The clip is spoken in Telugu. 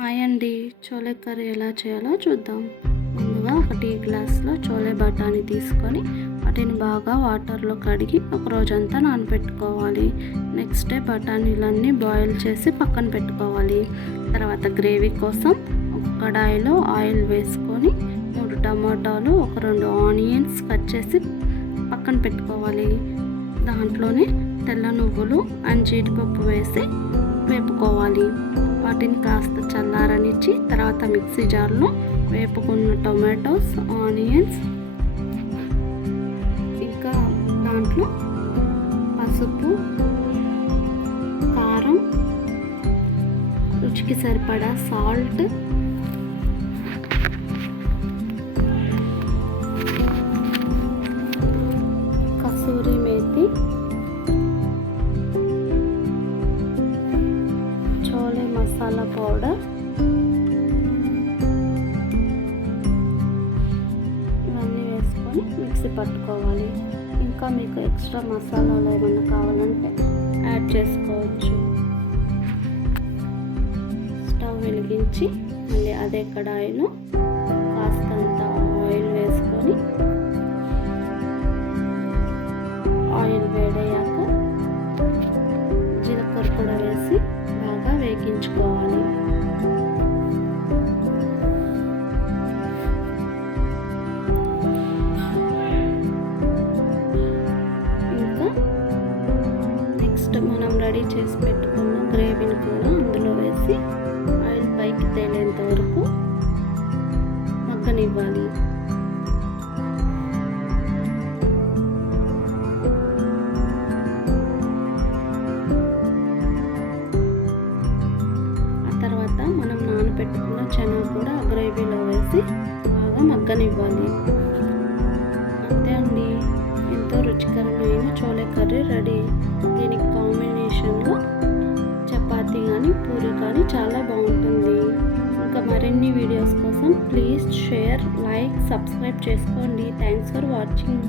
హాయ్ అండి. చోలే కర్రీ ఎలా చేయాలో చూద్దాం. ముందుగా ఒక టీ గ్లాస్లో చోలే బఠానీ తీసుకొని వాటిని బాగా వాటర్లో కడిగి ఒక రోజంతా నానబెట్టుకోవాలి. నెక్స్ట్ డే బఠానీలన్నీ బాయిల్ చేసి పక్కన పెట్టుకోవాలి. తర్వాత గ్రేవీ కోసం ఒక కడాయిలో ఆయిల్ వేసుకొని 3 టమాటాలు, ఒక 2 ఆనియన్స్ కట్ చేసి పక్కన పెట్టుకోవాలి. దాంట్లోనే తెల్ల నువ్వులు అండ్ జీడిపప్పు వేసి వేపుకోవాలి. వాటిని కాస్త చల్లారనిచ్చి తర్వాత మిక్సీ జార్లో వేపుకున్న టొమాటోస్, ఆనియన్స్, ఇంకా దాంట్లో పసుపు, కారం, రుచికి సరిపడా సాల్ట్, కసూరి మేతి, చోలే మసాలా పౌడర్, ఇవన్నీ వేసుకొని మిక్సీ పట్టుకోవాలి. ఇంకా మీకు ఎక్స్ట్రా మసాలాలు ఏమన్నా కావాలంటే యాడ్ చేసుకోవచ్చు. స్టవ్ వెలిగించి మళ్ళీ అదే కడాయిలో కాస్తంత ఆయిల్ వేసుకొని ఆయిల్ వేడయ్యాక జీలకర్ర కూడా వేసి బాగా వేగించుకోవాలి. ఇంకా నెక్స్ట్ మనం రెడీ చేసి పెట్టుకున్న గ్రేవీని కూడా అందులో వేసి ఆయిల్ పైకి తేలేంత వరకు మగ్గనివ్వాలి. మనం నానబెట్టుకున్న చెనా కూడా గ్రేవీలో వేసి బాగా మగ్గనివ్వాలి. అంతే అండి, ఎంతో రుచికరమైన చోలే కర్రీ రెడీ. దీనికి కాంబినేషన్లో చపాతీ కానీ పూరి కానీ చాలా బాగుంటుంది. ఇంకా మరిన్ని వీడియోస్ కోసం ప్లీజ్ షేర్, లైక్, సబ్స్క్రైబ్ చేసుకోండి. Thanks for watching.